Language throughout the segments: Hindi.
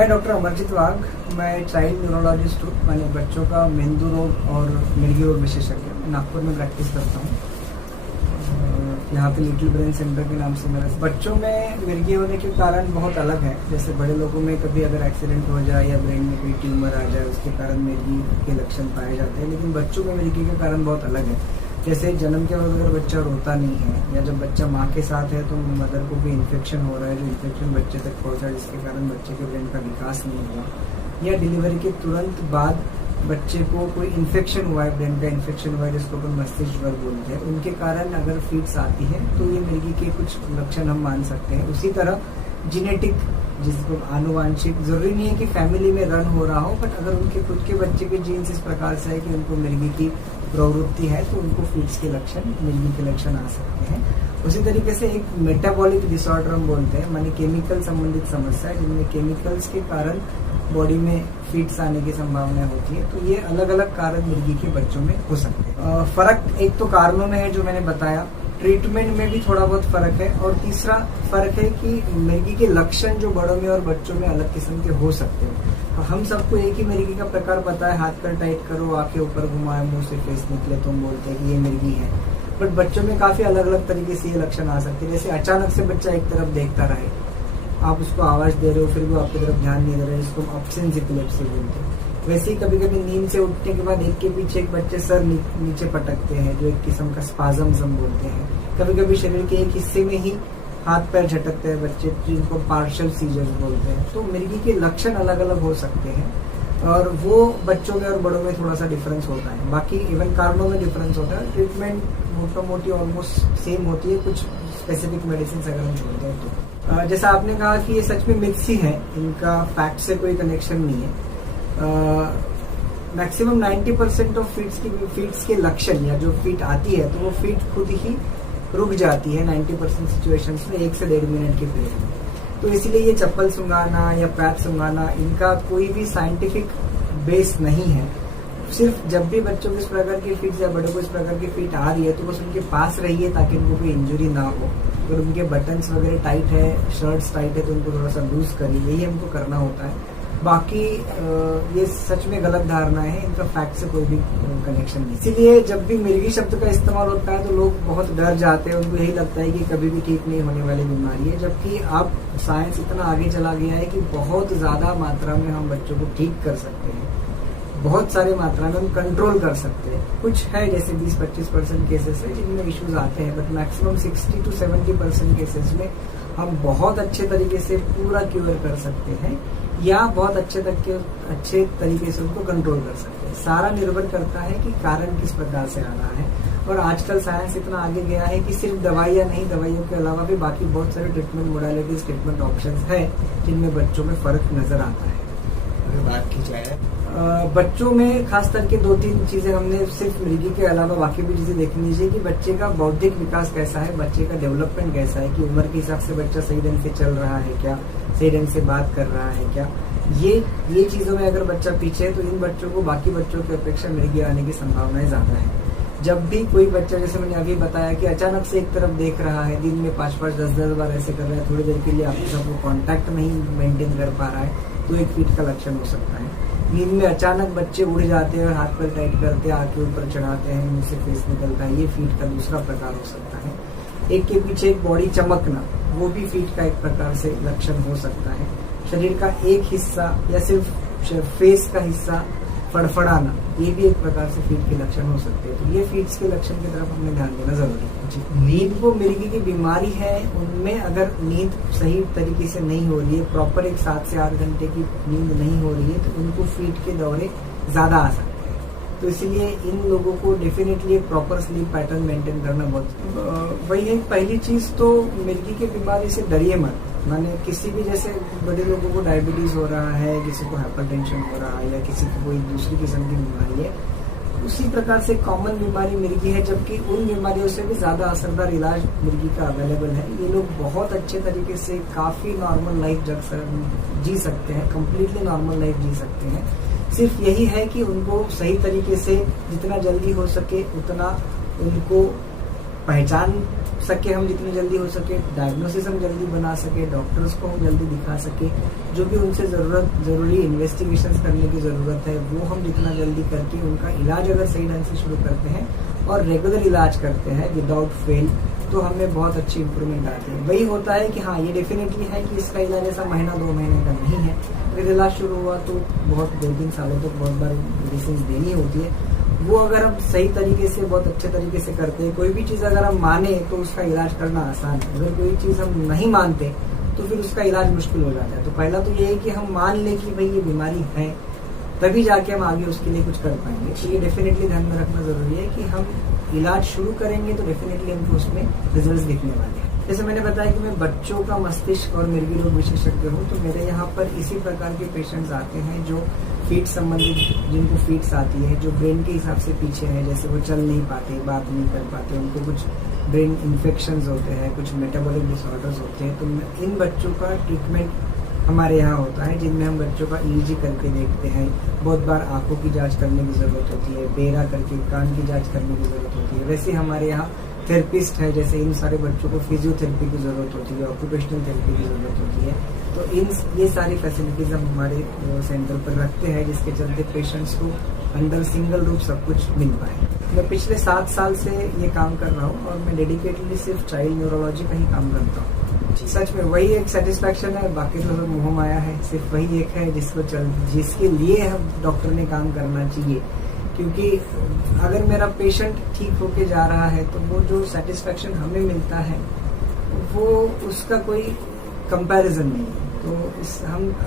मैं डॉक्टर अमरजीत वाघ, मैं चाइल्ड न्यूरोलॉजिस्ट हूँ। मैंने बच्चों का मेंदु रोग और मिर्गी रोग विशेषज्ञ मैं नागपुर में प्रैक्टिस करता हूँ। यहाँ पे लिटिल ब्रेन सेंटर के नाम से मेरा। बच्चों में मिर्गी होने के कारण बहुत अलग है। जैसे बड़े लोगों में कभी अगर एक्सीडेंट हो जाए या ब्रेन में कोई ट्यूमर आ जाए उसके कारण मिर्गी के लक्षण पाए जाते हैं, लेकिन बच्चों में मिर्गी के कारण बहुत अलग है। जैसे जन्म के बाद अगर बच्चा रोता नहीं है या जब बच्चा माँ के साथ है तो मदर को कोई इन्फेक्शन हो रहा है, जो इन्फेक्शन बच्चे तक पहुँचा जिसके कारण बच्चे के ब्रेन का विकास नहीं हुआ, या डिलीवरी के तुरंत बाद बच्चे को कोई इन्फेक्शन हुआ है, ब्रेन का इन्फेक्शन हुआ है जिसको अपन मस्तिष्क ज्वर बोलते हैं, उनके कारण अगर फीड्स आती है तो ये मिर्गी के कुछ लक्षण हम मान सकते हैं। उसी तरह जेनेटिक, जिसको आनुवांशिक, जरूरी नहीं है कि फैमिली में रन हो रहा हो, बट अगर उनके खुद के बच्चे के जीन्स इस प्रकार से है कि उनको मिर्गी की प्रवृत्ति है तो उनको फीड्स के लक्षण, मिर्गी के लक्षण आ सकते हैं। उसी तरीके से एक मेटाबॉलिक डिसऑर्डर हम बोलते हैं, माने केमिकल संबंधित समस्या है जिनमें केमिकल्स के कारण बॉडी में फीड्स आने की संभावना होती है। तो ये अलग अलग कारण मिर्गी के बच्चों में हो सकते हैं। फर्क एक तो कारणों में है जो मैंने बताया, ट्रीटमेंट में भी थोड़ा बहुत फर्क है, और तीसरा फर्क है कि मिर्गी के लक्षण जो बड़ों में और बच्चों में अलग किस्म के हो सकते हैं। हम सबको एक ही मिर्गी का प्रकार पता है, हाथ कर टाइट करो, आंखें ऊपर घुमाए, मुंह से फेस निकले तो हम बोलते हैं कि ये मिर्गी है। बट बच्चों में काफी अलग अलग तरीके से ये लक्षण आ सकते हैं। जैसे अचानक से बच्चा एक तरफ देखता रहे, आप उसको आवाज दे रहे हो फिर वो आपकी तरफ ध्यान नहीं दे रहे, इसको ऑब्सेंस एपिलेप्सी बोलते हैं। वैसे ही कभी कभी नींद से उठने के बाद एक के पीछे एक बच्चे सर नीचे पटकते हैं, जो एक किस्म का स्पाजम्स हम बोलते हैं। कभी कभी शरीर के एक हिस्से में ही हाथ पैर झटकते हैं बच्चे, जिनको पार्शियल सीजर्स बोलते हैं। तो मिर्गी के लक्षण अलग अलग हो सकते हैं और वो बच्चों में और बड़ों में थोड़ा सा डिफरेंस होता है। बाकी इवन कारणों में डिफरेंस होता है। ट्रीटमेंट मोटा मोटी ऑलमोस्ट सेम होती है, कुछ स्पेसिफिक मेडिसिन अगर हम छोड़ दें तो। जैसा आपने कहा कि ये सच में मिथ्स ही है, इनका फैक्ट से कोई कनेक्शन नहीं है। मैक्सिमम 90% ऑफ फीड्स के लक्षण या जो फीड आती है तो वो फीड खुद ही रुक जाती है 90% सिचुएशंस में 1 से 1.5 मिनट के पीरियड में। तो इसलिए ये चप्पल सुंघाना या पैर सुंघाना, इनका कोई भी साइंटिफिक बेस नहीं है। सिर्फ जब भी बच्चों को इस प्रकार की फीड्स या बड़ों को इस प्रकार की फीड आ रही है तो बस उनके पास रहिए ताकि उनको कोई इंजरी ना हो। अगर उनके बटन्स वगैरह टाइट है, शर्ट्स टाइट है तो उनको थोड़ा सा लूज करिए, यही हमको करना होता है। बाकी ये सच में गलत धारणा है, इनका फैक्ट से कोई भी कनेक्शन नहीं। इसीलिए जब भी मिर्गी शब्द का इस्तेमाल होता है तो लोग बहुत डर जाते हैं, उनको यही लगता है कि कभी भी ठीक नहीं होने वाली बीमारी है। जबकि अब साइंस इतना आगे चला गया है कि बहुत ज्यादा मात्रा में हम बच्चों को ठीक कर सकते हैं, बहुत सारी मात्रा में हम कंट्रोल कर सकते हैं। कुछ है जैसे 20-25% केसेस है जिनमें इश्यूज आते हैं, बट मैक्सिमम 60 to 70% केसेस में हम बहुत अच्छे तरीके से पूरा क्योर कर सकते हैं या बहुत अच्छे तरीके से उनको कंट्रोल कर सकते हैं। सारा निर्भर करता है कि कारण किस प्रकार से आ रहा है। और आजकल साइंस इतना आगे गया है कि सिर्फ दवाइयां नहीं, दवाइयों के अलावा भी बाकी बहुत सारे ट्रीटमेंट मोडालिटीज, ट्रीटमेंट ऑप्शंस है जिनमें बच्चों में फर्क नजर आता है। अगर बात की जाए बच्चों में खास करके 2-3 चीजें हमने सिर्फ मिर्गी के अलावा बाकी भी चीजें देखनी चाहिए कि बच्चे का बौद्धिक विकास कैसा है, बच्चे का डेवलपमेंट कैसा है, कि उम्र के हिसाब से बच्चा सही ढंग से चल रहा है क्या, सही ढंग से बात कर रहा है क्या। ये चीजों में अगर बच्चा पीछे है तो इन बच्चों को बाकी बच्चों की अपेक्षा मिर्गी आने की संभावनाएं ज्यादा है। जब भी कोई बच्चा, जैसे मैंने अभी बताया कि अचानक से एक तरफ देख रहा है, दिन में 5-5, 10-10 बार ऐसे कर रहा है, थोड़ी देर के लिए आपके साथ वो कॉन्टैक्ट नहीं मेंटेन कर पा रहा है, तो एक फीड का लक्षण हो सकता है। नींद में अचानक बच्चे उड़ जाते हैं और हाथ पैर टाइट करते हैं, आंखें ऊपर चढ़ाते हैं, मुंह से फेस निकलता है, ये फीड का दूसरा प्रकार हो सकता है। एक के पीछे एक बॉडी चमकना, वो भी फीड का एक प्रकार से लक्षण हो सकता है। शरीर का एक हिस्सा या सिर्फ फेस का हिस्सा फड़फड़ाना, ये भी एक प्रकार से फीड के लक्षण हो सकते हैं। तो ये फीड्स के लक्षण की तरफ हमें ध्यान देना जरूरी है। नींद को मिर्गी की बीमारी है, उनमें अगर नींद सही तरीके से नहीं हो रही है, प्रॉपर एक 7 से 8 घंटे की नींद नहीं हो रही है, तो उनको फीड के दौरे ज्यादा आ सकते हैं। तो इसलिए इन लोगों को डेफिनेटली एक प्रॉपर स्लीप पैटर्न मेंटेन करना बहुत वही है। पहली चीज तो मिर्गी की बीमारी से डरिए मत। माने किसी भी, जैसे बड़े लोगों को डायबिटीज हो रहा है, किसी को हाइपरटेंशन हो रहा है या किसी को कोई दूसरी किस्म की बीमारी है, उसी प्रकार से कॉमन बीमारी मिर्गी है। जबकि उन बीमारियों से भी ज्यादा असरदार इलाज मिर्गी का अवेलेबल है। ये लोग बहुत अच्छे तरीके से काफी नॉर्मल लाइफ जी सकते हैं, कम्प्लीटली नॉर्मल लाइफ जी सकते हैं। सिर्फ यही है कि उनको सही तरीके से जितना जल्दी हो सके उतना उनको पहचान सके हम जितनी जल्दी हो सके डायग्नोसिस हम जल्दी बना सके, डॉक्टर्स को हम जल्दी दिखा सके, जो भी उनसे जरूरी इन्वेस्टिगेशंस करने की ज़रूरत है वो हम जितना जल्दी करके उनका इलाज अगर सही ढंग से शुरू करते हैं और रेगुलर इलाज करते हैं विदाउट फेल, तो हमें बहुत अच्छी इंप्रूवमेंट आती है। वही होता है कि हाँ, ये डेफिनेटली है कि इसका इलाज ऐसा महीना 2 महीने का नहीं है। अगर इलाज शुरू हुआ तो बहुत 2-3 सालों तक बहुत बार मेडिसिन देनी होती है। वो अगर हम सही तरीके से, बहुत अच्छे तरीके से करते हैं, कोई भी चीज़ अगर हम माने तो उसका इलाज करना आसान है। अगर कोई चीज़ हम नहीं मानते तो फिर उसका इलाज मुश्किल हो जाता है। तो पहला तो ये है कि हम मान लें कि भाई ये बीमारी है, तभी जाके हम आगे उसके लिए कुछ कर पाएंगे। तो ये डेफिनेटली ध्यान में रखना जरूरी है कि हम इलाज शुरू करेंगे तो डेफिनेटली हमको उसमें रिजल्ट दिखने वाले हैं। जैसे मैंने बताया कि मैं बच्चों का मस्तिष्क और मिर्गी रोग विशेषज्ञ हूँ, तो मेरे यहाँ पर इसी प्रकार के पेशेंट्स आते हैं जो फीट संबंधित, जिनको फीट्स आती है, जो ब्रेन के हिसाब से पीछे है, जैसे वो चल नहीं पाते, बात नहीं कर पाते, उनको कुछ ब्रेन इन्फेक्शंस होते हैं, कुछ मेटाबॉलिक डिसऑर्डर्स होते हैं। तो इन बच्चों का ट्रीटमेंट हमारे यहाँ होता है, जिनमें हम बच्चों का EEG करके देखते हैं। बहुत बार आंखों की जांच करने की ज़रूरत होती है, बेरा करके कान की जांच करने की ज़रूरत होती है। वैसे हमारे यहाँ थेरेपिस्ट है, जैसे इन सारे बच्चों को फिजियोथेरेपी की ज़रूरत होती है, ऑक्यूपेशनल थेरेपी की ज़रूरत होती है। तो ये सारी फैसिलिटीज़ हम हमारे सेंटर पर रखते हैं, जिसके चलते पेशेंट्स को अंडर सिंगल रूप सब कुछ मिल पाए। मैं पिछले 7 साल से ये काम कर रहा हूँ और मैं डेडिकेटली सिर्फ चाइल्ड न्यूरोलॉजी का ही काम करता हूँ। सच में वही एक सेटिस्फैक्शन है, बाकी तो सब मोह माया है। सिर्फ वही एक है जिसके लिए हम डॉक्टर ने काम करना चाहिए। क्योंकि अगर मेरा पेशेंट ठीक होके जा रहा है तो वो जो सेटिस्फैक्शन हमें मिलता है वो उसका कोई कंपैरिजन नहीं है। तो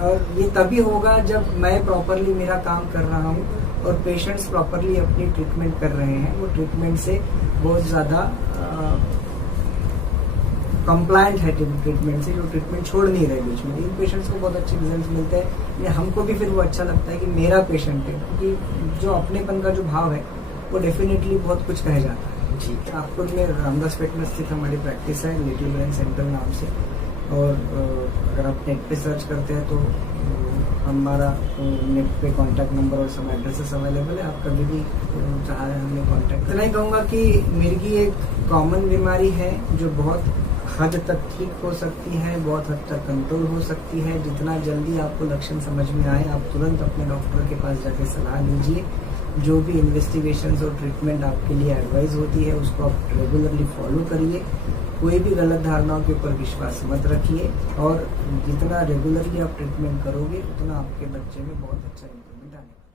और ये तभी होगा जब मैं प्रॉपरली मेरा काम कर रहा हूँ और पेशेंट्स प्रॉपरली अपनी ट्रीटमेंट कर रहे हैं। वो ट्रीटमेंट से बहुत ज़्यादा कंप्लायंट है ट्रीटमेंट से, जो ट्रीटमेंट छोड़ नहीं रहे बीच में। इन पेशेंट्स को बहुत अच्छे रिजल्ट मिलते हैं। हमको भी फिर वो अच्छा लगता है कि मेरा पेशेंट है, क्योंकि जो अपनेपन का जो भाव है वो डेफिनेटली बहुत कुछ कह जाता है। जी, नागपुर में रामदासपेट में स्थित हमारी प्रैक्टिस है, लिटिल ब्रेन सेंटर नाम से। और अगर आप नेट पे सर्च करते हैं तो हमारा नेट पे कॉन्टैक्ट नंबर और सब एड्रेसेस अवेलेबल है। आप कभी भी चाहे हमें कॉन्टैक्ट करें। मैं कहूँगा कि मिर्गी एक कॉमन बीमारी है जो बहुत हद तक ठीक हो सकती है, बहुत हद तक कंट्रोल हो सकती है। जितना जल्दी आपको लक्षण समझ में आए, आप तुरंत अपने डॉक्टर के पास जाके सलाह लीजिए। जो भी इन्वेस्टिगेशंस और ट्रीटमेंट आपके लिए एडवाइस होती है उसको आप रेगुलरली फॉलो करिए। कोई भी गलत धारणाओं के ऊपर विश्वास मत रखिए, और जितना रेगुलरली आप ट्रीटमेंट करोगे उतना आपके बच्चे में बहुत अच्छा इम्प्रूवमेंट आएगा।